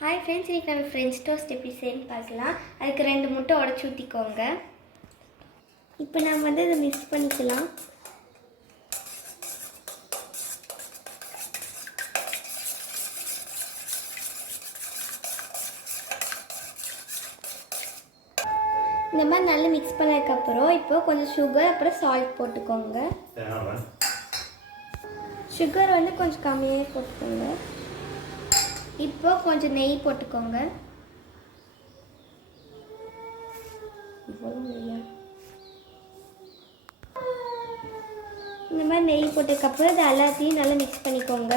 Hi friends, இன்றைக்கி நம்ம French toast எப்படி செய்யணும்னு பார்க்கலாம். அதுக்கு 2 முட்டை உடச்சி ஊற்றிக்கோங்க. இப்போ நம்ம இதை மிக்ஸ் பண்ணிக்கலாம். இந்த மாதிரி நல்லா மிக்ஸ் பண்ணதுக்கப்புறம் இப்போ கொஞ்சம் சுகர் அப்புறம் சால்ட் போட்டுக்கோங்க. சுகர் கொஞ்சம் கம்மியாக போட்டுக்கோங்க. இப்போ கொஞ்சம் நெய் போட்டுக்கோங்க. இந்த மாதிரி நெய் போட்டதுக்கப்புறம் இது எல்லாத்தையும் நல்லா மிக்ஸ் பண்ணிக்கோங்க.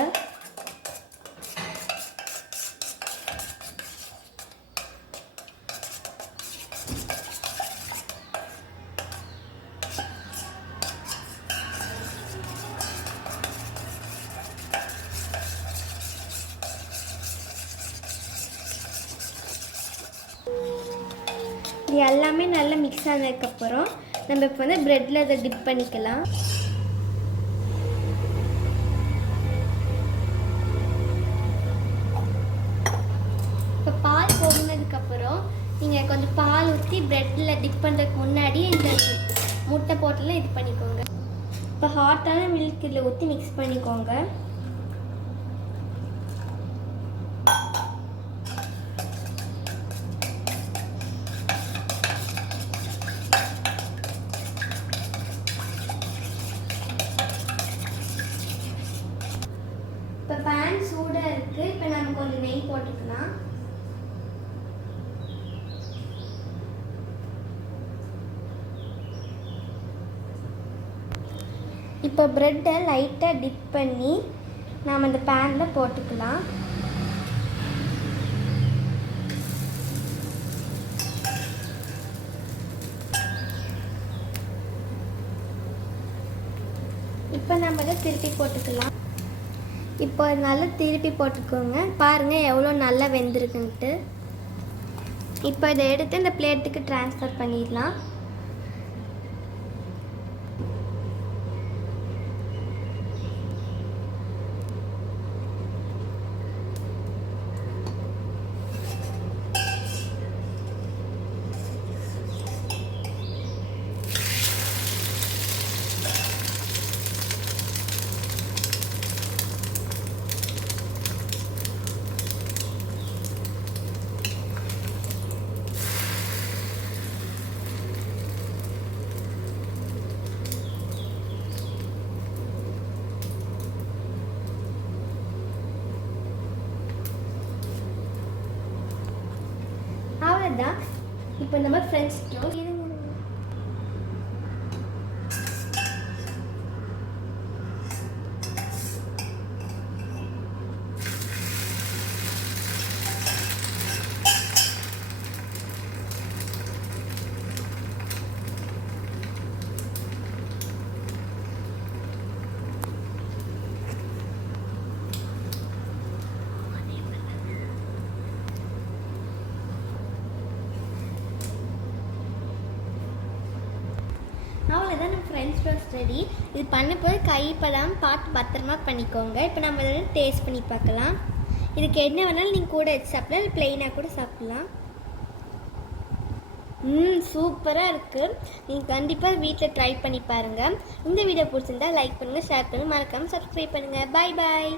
இது எல்லாமே நல்லா மிக்ஸ் ஆனதுக்கப்புறம் நம்ம இப்போ ப்ரெட்டில் அதை டிப் பண்ணிக்கலாம். இப்போ பால் போடுனதுக்கப்புறம் நீங்கள் கொஞ்சம் பால் ஊற்றி ப்ரெட்டில் டிப் பண்ணுறதுக்கு முன்னாடி இந்த முட்டை போட்டுலாம் இது பண்ணிக்கோங்க. இப்போ ஹாட்டான மில்க் இதில் ஊற்றி மிக்ஸ் பண்ணிக்கோங்க. இப்போ பேன் சூடாக இருக்குது. இப்போ நம்ம கொஞ்சம் நெய் போட்டுக்கலாம். இப்போ ப்ரெட்டை லைட்டாக டிப் பண்ணி நாம் அந்த பேனில் போட்டுக்கலாம். இப்போ நம்ம அதை திருப்பி போட்டுக்கலாம். இப்போ நல்லா திருப்பி போட்டுக்கோங்க. பாருங்கள் எவ்வளோ நல்லா வெந்திருக்குன்ட்டு. இப்போ இதை எடுத்து இந்த பிளேட்டுக்கு ட்ரான்ஸ்ஃபர் பண்ணிடலாம். அவ்வளோதான். இப்போ நம்ம ஃப்ரெஞ்ச் டோஸ்ட் அவ்வளோதான் நம்ம ஃப்ரெஞ்ச் டோஸ்ட் ரெடி. இது பண்ணப்போது கைப்படாமல் பார்த்து பத்திரமா பண்ணிக்கோங்க. இப்போ நம்ம இதை டேஸ்ட் பண்ணி பார்க்கலாம். இதுக்கு என்ன வேணாலும் நீங்கள் கூட வச்சு சாப்பிடலாம், இல்லை ப்ளெயினாக கூட சாப்பிட்லாம். சூப்பராக இருக்குது. நீங்கள் கண்டிப்பாக வீட்டில் ட்ரை பண்ணி பாருங்கள். இந்த வீடியோ பிடிச்சிருந்தா லைக் பண்ணுங்கள், ஷேர் பண்ணுங்கள், மறக்காமல் சப்ஸ்கிரைப் பண்ணுங்கள். பாய் பாய்.